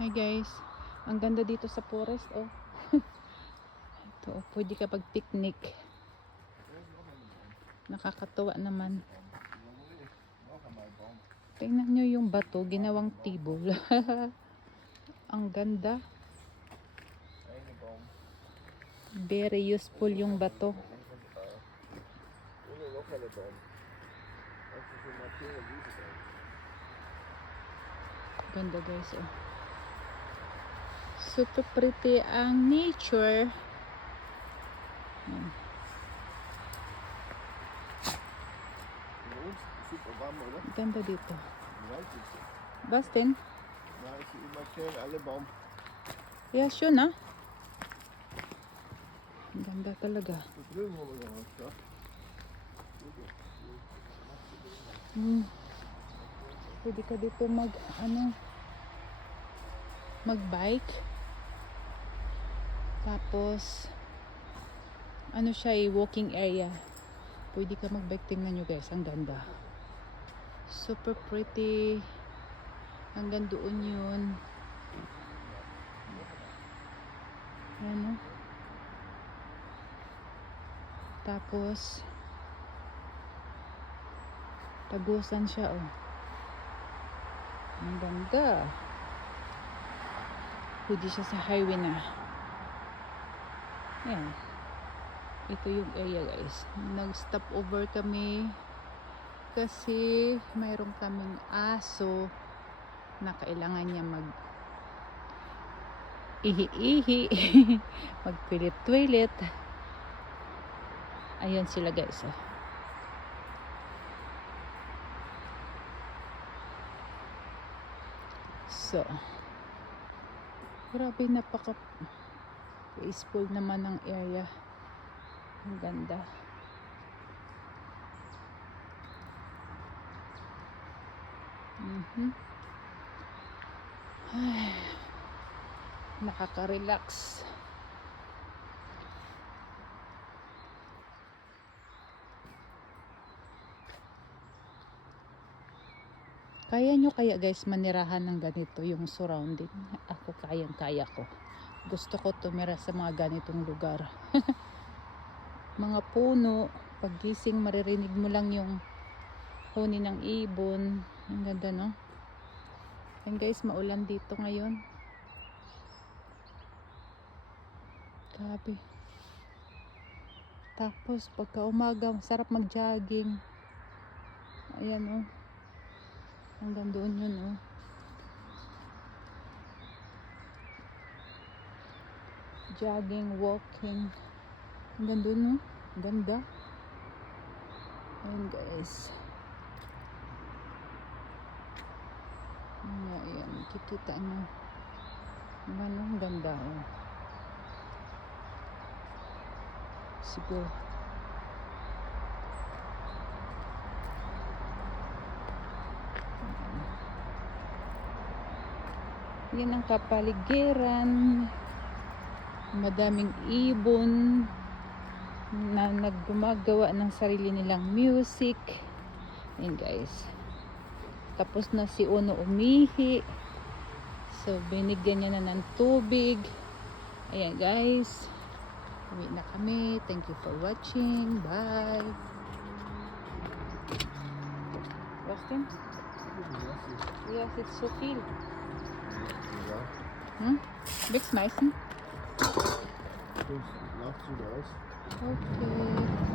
Hi guys, ang ganda dito sa forest oh. Ito oh, pwede ka pag picnic. Nakakatuwa naman. Tingnan nyo yung bato, ginawang tibol. Ang ganda. Very useful yung bato. Ganda guys oh. Super pretty ang nature. Super warm, oder? Ganda dito. Ja, das ist Was denn? ja, ist immer schön, alle Baum. Yeah, sure na. Ang ganda talaga. Da drüben haben wir noch was, ja? Pwede ka dito mag-bike. Tapos ano siya walking area. Pwede ka mag-bike. Tingnan nyo guys, ang ganda. Super pretty. Hanggang doon yun. Ano? Tapos tagusan siya oh. Ang ganda. Pwede siya sa highway na. Ayan. Ito yung area guys. Nag-stop over kami kasi mayroon kaming aso na kailangan niya ihi-ihi mag-toilet. Ayan sila guys oh. So grabe, napaka peaceful naman ang area. Ang ganda. Ay, nakaka-relax. Kaya nyo kaya guys manirahan ng ganito yung surrounding? Ako kayang-kaya ko. Gusto ko tumira sa mga ganitong lugar. Mga puno, paggising maririnig mo lang yung huni ng ibon. Ang ganda no? And guys, maulan dito ngayon. Grabe. Tapos pagka umaga, masarap mag-jogging. Ayan oh. Hanggang doon yun oh. Jogging, walking. Hanggang doon oh. Ganda. Ayan guys. Ayan, kikita nyo. Ang ganda oh. Siguro. Yan ang kapaligiran. Madaming ibon na naggumagawa ng sarili nilang music. Ayan guys. Tapos na si Uno umihi. So binigyan niya na ng tubig. Ayan guys. Uwi na kami. Thank you for watching. Bye. Boston? Yes, it's so viel. Ja, Wegschmeißen? das läuft so aus. Okay.